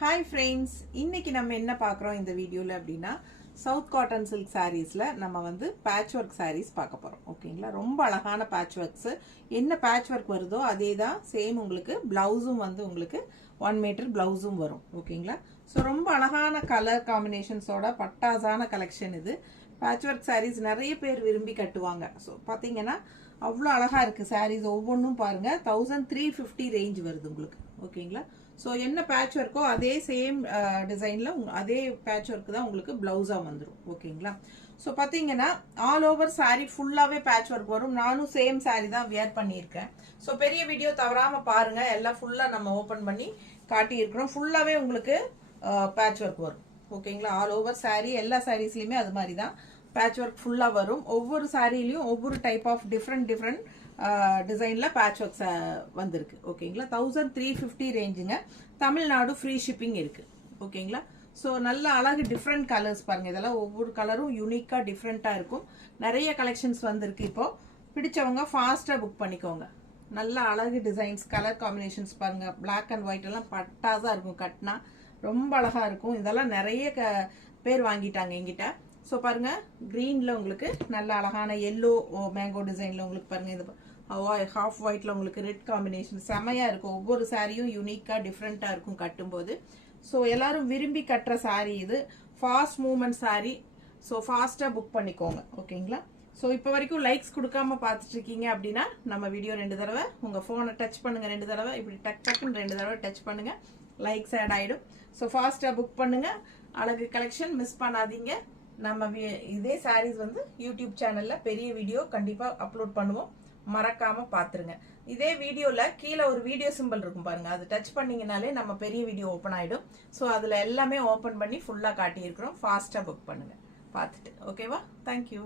Hi friends, இன்னைக்கு நம்ம என்ன பார்க்குறோம் இந்த வீடியோல அப்படின்னா சவுத் காட்டன் சில்க் சாரீஸ்ல நம்ம வந்து பேட்ச் ஒர்க் சாரீஸ் பார்க்க போறோம். ஓகேங்களா, ரொம்ப அழகான பேட்ச் ஒர்க்ஸ். என்ன பேட்ச் ஒர்க் வருதோ அதே தான் சேம் உங்களுக்கு பிளவுஸும் வந்து உங்களுக்கு 1 மீட்டர் பிளவுஸும் வரும். ஓகேங்களா, ஸோ ரொம்ப அழகான கலர் காம்பினேஷன்ஸோட பட்டாசான கலெக்ஷன் இது. பேட்ச் ஒர்க் சாரீஸ் நிறைய பேர் விரும்பி கட்டுவாங்க. ஸோ பார்த்தீங்கன்னா அவ்வளோ அழகா இருக்கு சாரீஸ். ஒவ்வொன்றும் பாருங்க 1350 ரேஞ்ச் வருது உங்களுக்கு. ஓகேங்களா, ஸோ என்ன பேட்ச் ஒர்க்கோ அதே சேம் டிசைனில் அதே பேட்ச் ஒர்க் தான் உங்களுக்கு பிளவுஸாக வந்துடும். ஓகேங்களா, ஸோ பார்த்தீங்கன்னா ஆல் ஓவர் சாரீ ஃபுல்லாகவே பேட்ச் ஒர்க் வரும். நானும் சேம் சாரீ தான் வியர் பண்ணியிருக்கேன். ஸோ பெரிய வீடியோ தவறாமல் பாருங்கள். எல்லாம் ஃபுல்லாக நம்ம ஓப்பன் பண்ணி காட்டியிருக்கிறோம். ஃபுல்லாகவே உங்களுக்கு பேட்ச் ஒர்க் வரும். ஓகேங்களா, ஆல் ஓவர் சாரீ எல்லா சாரீஸ்லையுமே அது மாதிரி தான் பேட்ச் ஒர்க் ஃபுல்லாக வரும். ஒவ்வொரு சாரீலையும் ஒவ்வொரு டைப் ஆஃப் டிஃப்ரெண்ட் டிசைனில் பேட்ச் ஒர்க்ஸ் வந்திருக்கு. ஓகேங்களா, 1350 ரேஞ்சுங்க. தமிழ்நாடு ஃப்ரீ ஷிப்பிங் இருக்குது. ஓகேங்களா, ஸோ நல்ல அழகு டிஃப்ரெண்ட் கலர்ஸ் பாருங்கள். இதெல்லாம் ஒவ்வொரு கலரும் யூனிக்காக டிஃப்ரெண்ட்டாக இருக்கும். நிறைய கலெக்ஷன்ஸ் வந்திருக்கு. இப்போ பிடிச்சவங்க ஃபாஸ்ட்டாக புக் பண்ணிக்கோங்க. நல்ல அழகு டிசைன்ஸ், கலர் காம்பினேஷன்ஸ் பாருங்கள். பிளாக் அண்ட் ஒயிட் எல்லாம் பட்டாதான் இருக்கும். கட்டினா ரொம்ப அழகாக இருக்கும். இதெல்லாம் நிறைய பேர் வாங்கிட்டாங்க எங்கிட்ட. ஸோ பாருங்க, க்ரீனில் உங்களுக்கு நல்ல அழகான எல்லோ மேங்கோ டிசைனில் உங்களுக்கு பாருங்க. இது ஹாஃப் ஒயிட்ல உங்களுக்கு ரெட் காம்பினேஷன் செமையாக இருக்கும். ஒவ்வொரு சாரியும் யூனிக்காக டிஃப்ரெண்ட்டாக இருக்கும் கட்டும்போது. ஸோ எல்லாரும் விரும்பி கட்டுற சாரீ இது. Fast movement sari. ஸோ ஃபாஸ்ட்டாக புக் பண்ணிக்கோங்க. ஓகேங்களா, ஸோ இப்போ வரைக்கும் லைக்ஸ் கொடுக்காம பார்த்துட்டு இருக்கீங்க அப்படின்னா நம்ம வீடியோ 2 தடவை உங்கள் ஃபோனை டச் பண்ணுங்க. 2 தடவை இப்படி டக்குன்னு 2 தடவை டச் பண்ணுங்க. லைக்ஸ் ஆட் ஆகிடும். ஸோ ஃபாஸ்ட்டாக புக் பண்ணுங்க. அழகு கலெக்ஷன் மிஸ் பண்ணாதீங்க. நம்ம இதே சாரீஸ் வந்து யூடியூப் சேனல்ல பெரிய வீடியோ கண்டிப்பா அப்லோட் பண்ணுவோம். மறக்காம பாத்துருங்க. இதே வீடியோல கீழே ஒரு வீடியோ சிம்பிள் இருக்கும் பாருங்க. அது டச் பண்ணீங்கனாலே நம்ம பெரிய வீடியோ ஓப்பன் ஆயிடும். ஸோ அதுல எல்லாமே ஓப்பன் பண்ணி ஃபுல்லா காட்டியிருக்கிறோம். ஃபாஸ்டா புக் பண்ணுங்க பார்த்துட்டு. ஓகேவா, தேங்க்யூ.